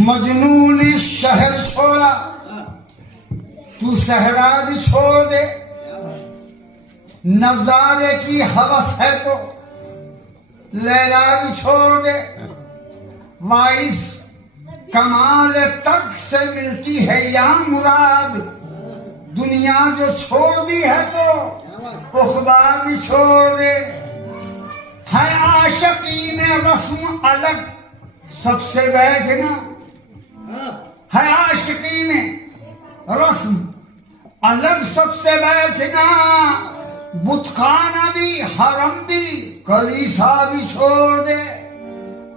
मजनू ने शहर छोड़ा, तू सहरा भी छोड़ दे। नजारे की हवस है तो लैला भी छोड़ दे। वाइस कमाल तक से मिलती है या मुराद, दुनिया जो छोड़ दी है तो उखबा भी छोड़ दे। है आशिकी में रस्म अलग सबसे बैठना, है आशिकी में रस्म अलग सबसे बैठना। बुतखाना भी हरम भी कलीसा भी छोड़ दे।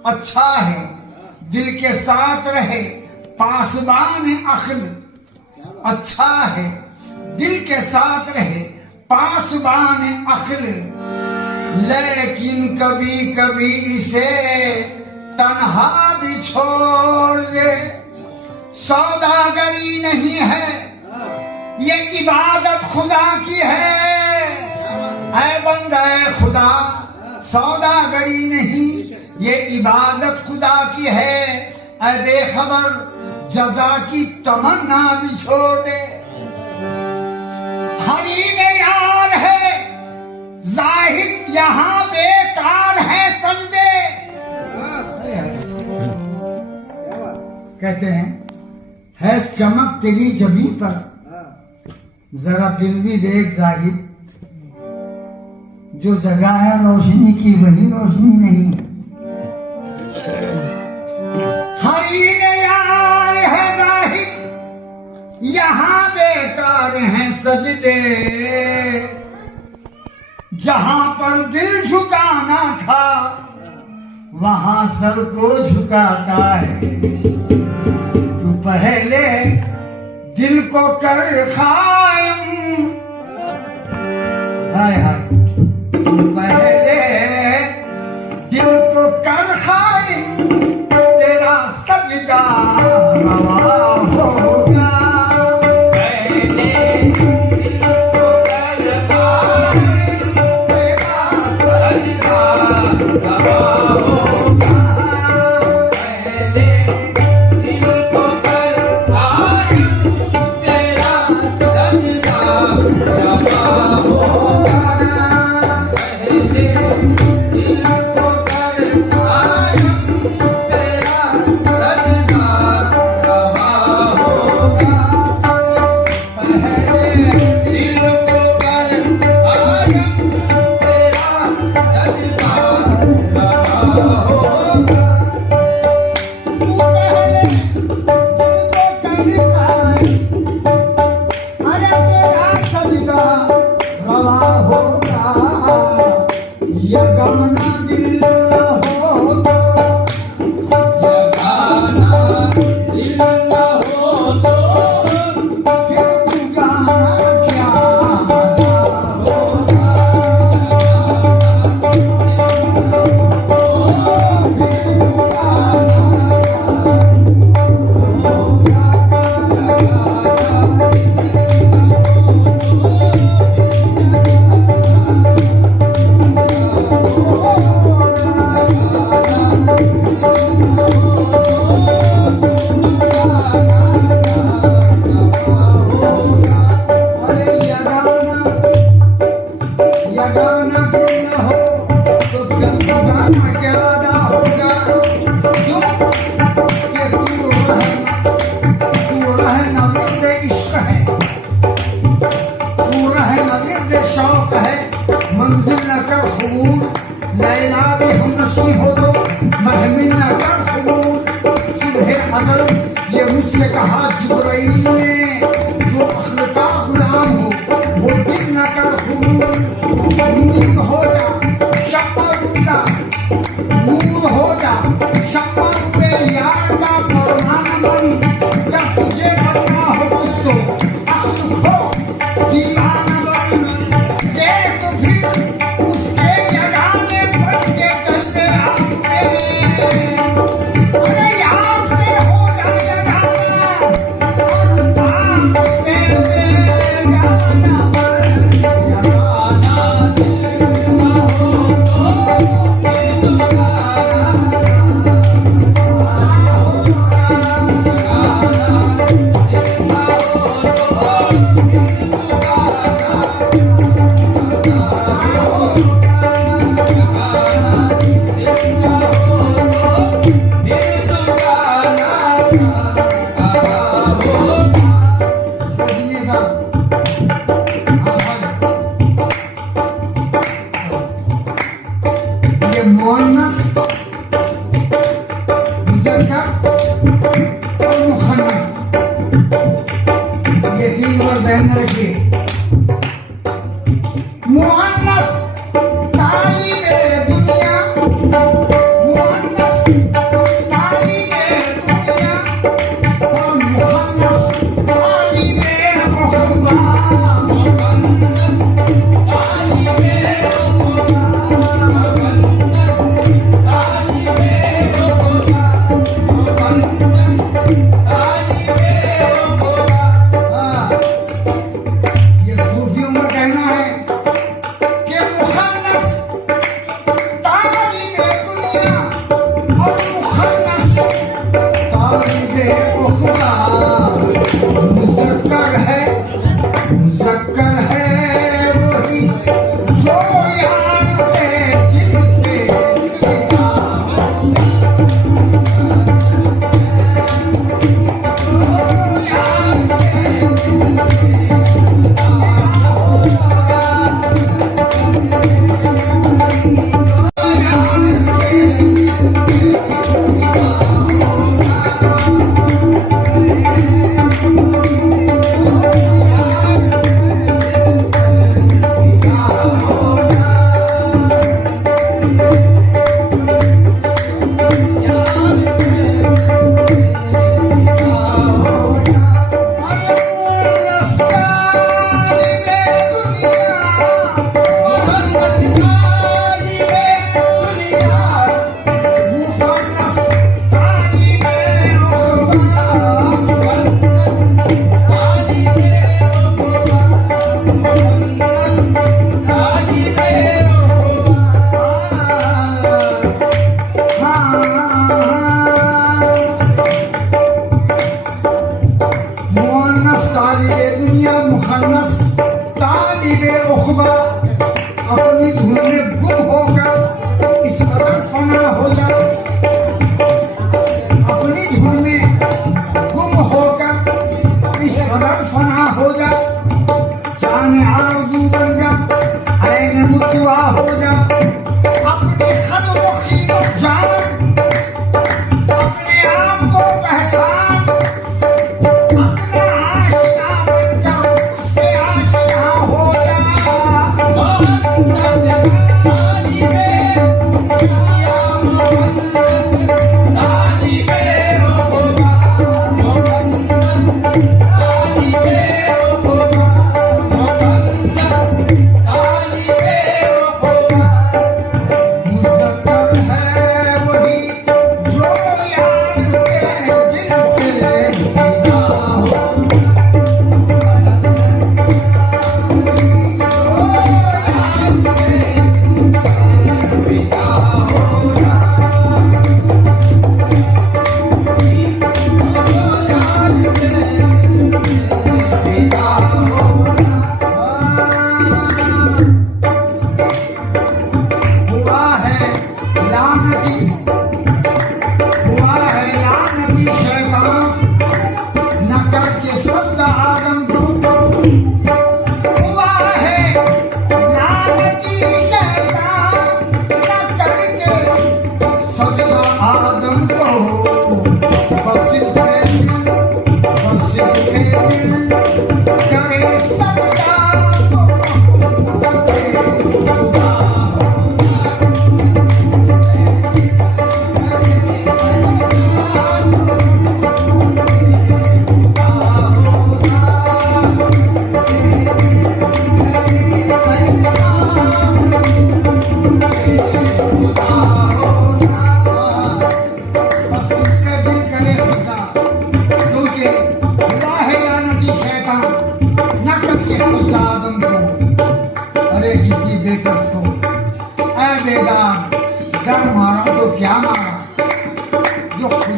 अच्छा है दिल के साथ रहे पासबान अक्ल, अच्छा है दिल के साथ रहे पासबान अक्ल, लेकिन कभी कभी इसे तन्हा भी छोड़ दे। सौदागरी नहीं है ये इबादत खुदा की है। ऐ बंदे खुदा सौदागरी नहीं ये इबादत खुदा की है। ऐ बेखबर जजा की तमन्ना भी छोड़ दे। हरीम यार है जाहिद यहाँ बेकार है सजदे। कहते हैं है चमक तेरी जबी पर, जरा दिल भी देख जाहिद, जो जगह है रोशनी की वही रोशनी नहीं। हरीम यार है जाहिद यहाँ बेकार हैं सजदे। जहां पर दिल झुकाना था वहां सर को झुकाता है। तू पहले दिल को कर कायम, हाय हाय, तू पहले दिल को कर कायम, तेरा सजदा रवा होगा।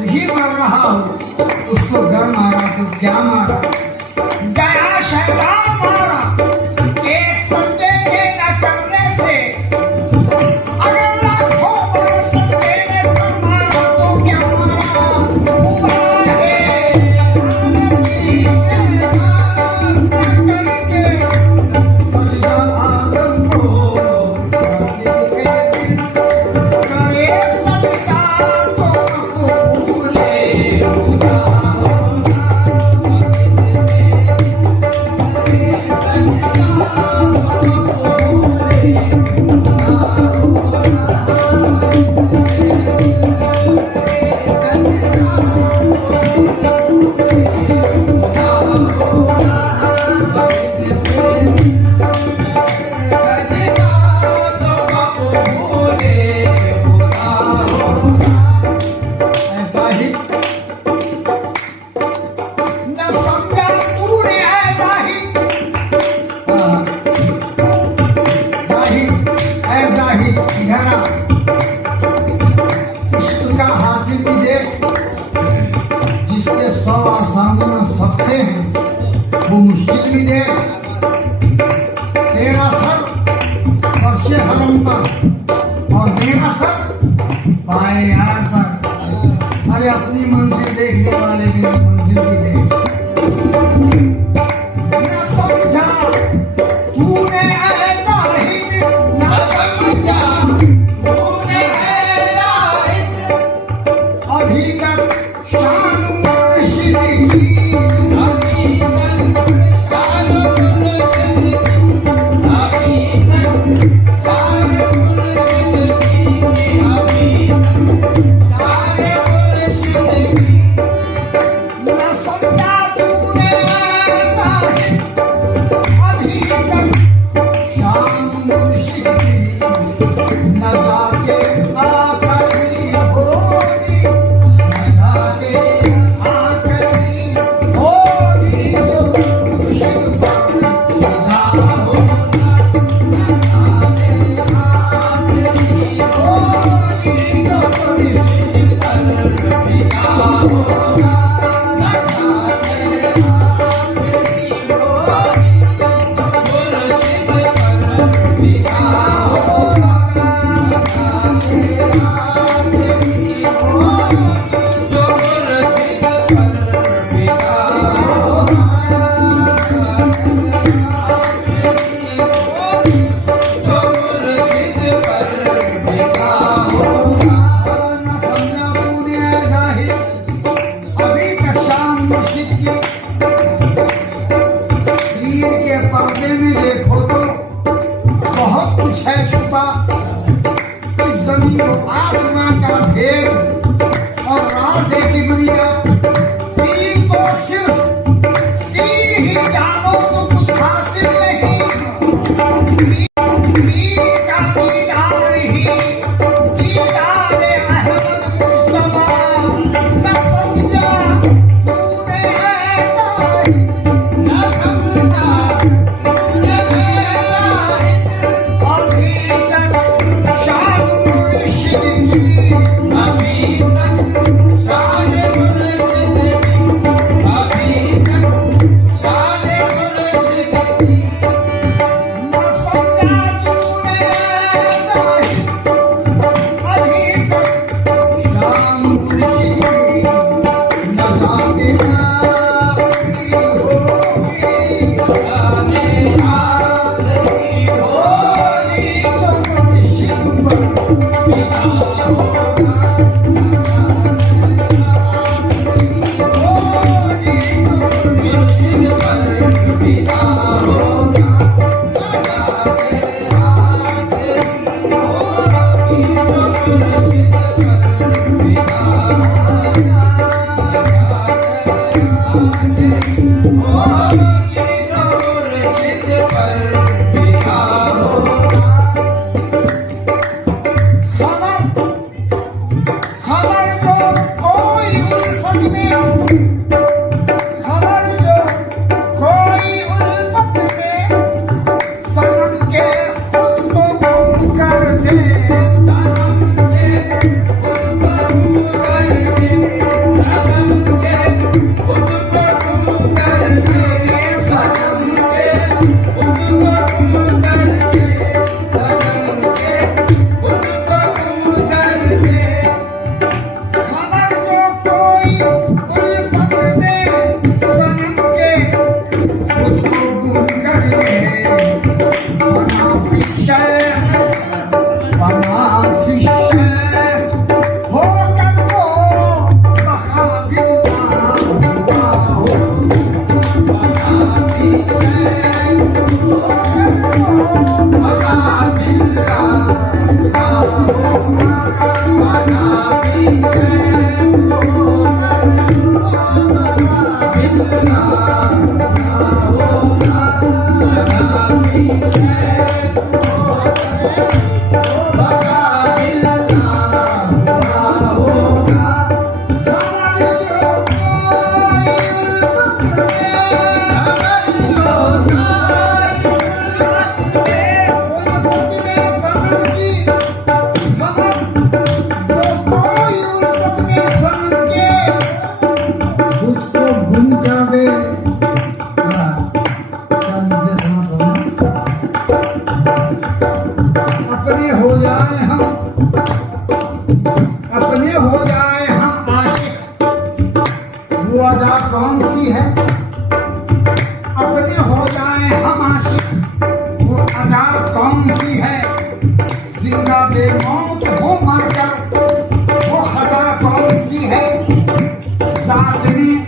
खुद ही मर रहा हो, उसको घर मारा तो क्या मारा, गया शैतान मारा। एक सत्य के न करने से अगर लाखों बरस देने से मारा तो क्या मारा, हुआ है आदमी शैतान न करके सजदा आदम को, रसीद के दिल करे सजदा तो कबूले खुदा ऐसा ही न समझा तूने, ऐसा ही जाहिद, ऐ जाहिद इधर आ, इश्क का हासिल भी देख, जिसके 100 आसानियां सख्ते हैं वो मुश्किल भी देख। तेरा सर फर्शे हरम पर और मेरा सर पाए यार पर। अरे अपनी मंजिल देखने वाले मेरी मंजिल भी देख। न समझा तूने ऐ जाहिद, न समझा तूने ऐ जाहिद, अभी तक शान मुर्शिद की, अभी तक शान मुर्शिद की, अभी तक शान मुर्शिद की, अभी तक शान मुर्शिद की। न समझा अपने हो जाए हम, अपने हो जाए हम आशिक, वो अदा कौन सी है? अपने हो जाए हम आशिक, वो अदा कौन सी है? जिंदा बेमौत हो मर कर, वो खदा कौन सी है? साथ में